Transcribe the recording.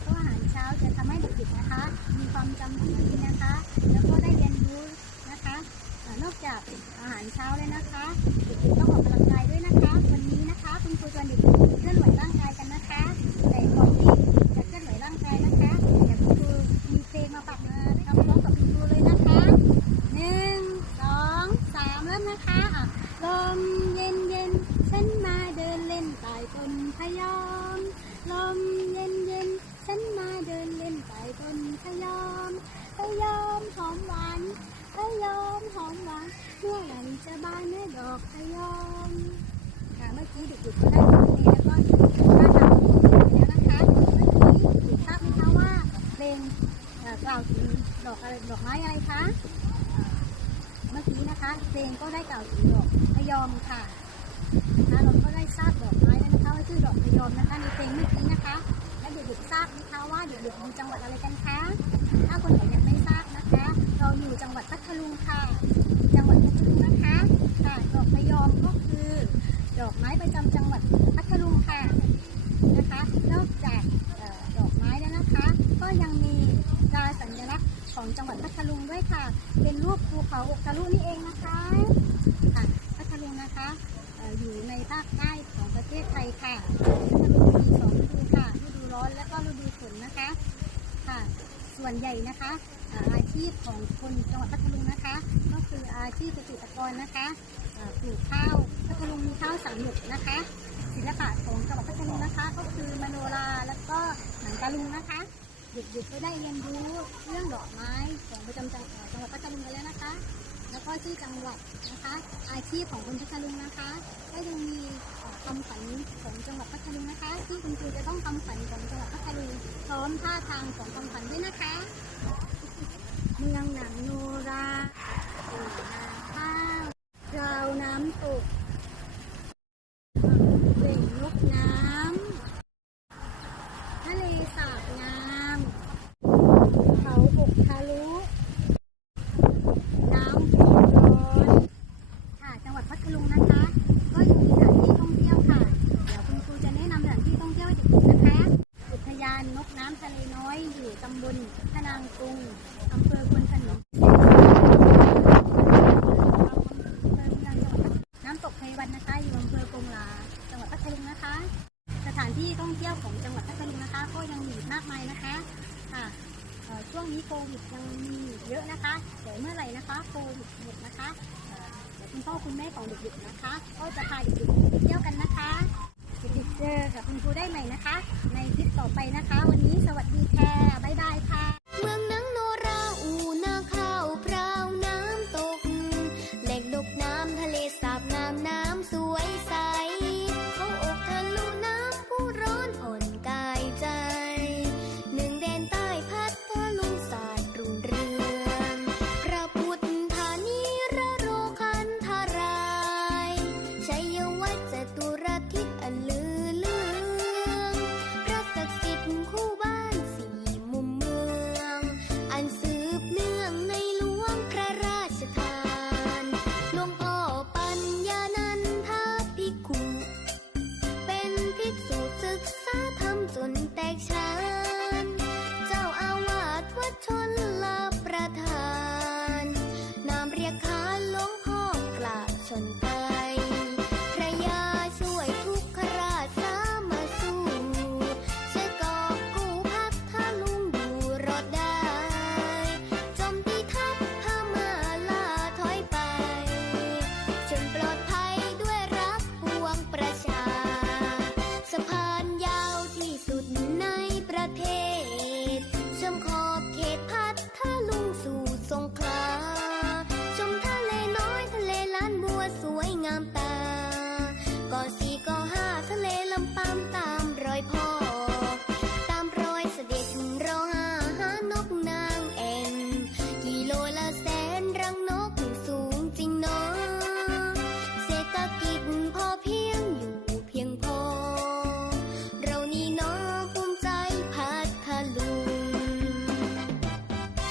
เพราะอาหารเช้าจะทำให้เด็กๆนะคะ มีความจำที่ดีนะคะ แล้วก็ได้เรียนรู้นะคะนอกจากอาหารเช้าแล้วนะคะเด็กๆต้องออกกำลังกายด้วยนะคะ วันนี้นะคะคุณครูชวนเด็กๆเคลื่อนไหวร่างกายกันนะคะ แต่ก่อนที่จะเคลื่อนไหวร่างกายนะคะเดี๋ยวคุณครูมีเพลงมาปักนะทำพร้องกับคุณครูเลยนะคะหนึ่งสองสามเริ่มนะคะลมเย็นเย็นฉันมาเดินเล่นใต้ต้นพะยอ จะบานเนื้ดอกพยอมค่ะเมื่อกี้เด็กๆก็ได้ยินเพลงแล้วก็ท่าทางของเพลงไปแล้วนะคะเมื่อกี้เด็กๆทราบไหมคะว่าเพลงเอ่อกล่าวถึงดอกอะไรดอกไม้อะไรคะเมื่อกี้นะคะเพลงก็ได้กล่าวถึงดอกพยอมค่ะนะคะเราก็ได้ทราบดอกไม้แล้วนะคะว่าชื่อดอกพยอมนะคะในเพลงเมื่อกี้นะคะ และเด็กๆทราบไหมคะว่าเด็กๆอยู่จังหวัดอะไรกันคะถ้าคนไหนยังไม่ทราบนะคะ เราอยู่จังหวัดพัทลุงค่ะ จังหวัดพัทลุงนะคะค่ะดอกพะยอมก็คือ ดอกไม้ ประจำจังหวัดพัทลุงค่ะนะคะ นอกจากออดอกไม้แล้วนะคะ ก็ยังมีตราสัญลักษณ์ของจังหวัดพัทลุงด้วยค่ะ เป็นรูปภูเขาอกทะลุนี่เองนะคะค่ะพัทลุงนะคะอออยู่ในภาคใต้ของประเทศไทยค่ะพัทลุงมีสองฤดูค่ะฤดูร้อนและก็ฤดูฝนนะคะค่ะ ส่วนใหญ่นะคะ อาชีพของคนจังหวัดพัทลุงนะคะ ก็คืออาชีพเกษตรกรนะคะปลูกข้าวพัทลุงมีข้าวสามหยกนะคะ ศิลปะของจังหวัดพัทลุงนะคะ ก็คือมโนราแล้วก็หนังตะลุงนะคะเด็กๆก็ได้เรียนรู้เรื่องดอกไม้ของประจำจังหวัดพัทลุงกันแล้วนะคะ แล้วก็ชื่อจังหวัดนะคะ อาชีพของคนพัทลุงนะคะก็ยังมีคำขวัญของจังหวัดพัทลุงนะคะ ที่คุณครูจะต้องคำขวัญของจังหวัดพัทลุงพร้อมท่าทางของคำขวัญด้วยนะคะ เมืองหนังโนราปลูกนาข้าวราวน้ำตกเปล่งนกน้ำ ทะเลสาบงาม เขาอกทะลุ น้ำพุร้อน ค่ะ จังหวัดพัทลุงนะคะ ก็ยังมีสถานที่ท่องเที่ยวค่ะ เดี๋ยวคุณครูจะแนะนำสถานที่ท่องเที่ยวให้เด็กๆนะคะ อุทยานนกน้ำทะเลน้อยอยู่ตำบลพนางกรุงอำเภอควนขนุนน้ำตกไพวันนะคะอยู่อำเภอกงหลาจังหวัดพัทลุงนะคะ สถานที่ท่องเที่ยวของจังหวัดพัทลุงนะคะ ก็ยังมีมากมายนะคะค่ะช่วงนี้โควิดยังมีเยอะนะคะ เดี๋ยวเมื่อไหร่นะคะโควิดหมดนะคะเดี๋ยวคุณพ่อคุณแม่ของเด็กๆนะคะ ก็จะพาเด็กๆเที่ยวกันนะคะ เจอกับคุณครูได้ใหม่นะคะ ในคลิปต่อไปนะคะ วันนี้สวัสดีค่ะบ๊ายบายค่ะ เมืองนังโนราอูนาข้าวพราวน้ำตกแหล่งดกน้ำทะเลสาบงามน้ำสวยใส เขาอกทะลุน้ำผู้ร้อนอ่อนกายใจ หนึ่งแดนใต้พัดพะลุงสาดรุ่งเรืองพระพุทธานิระโรคันธารายชัยวัฒน์จตุรทิศอันลือ makes her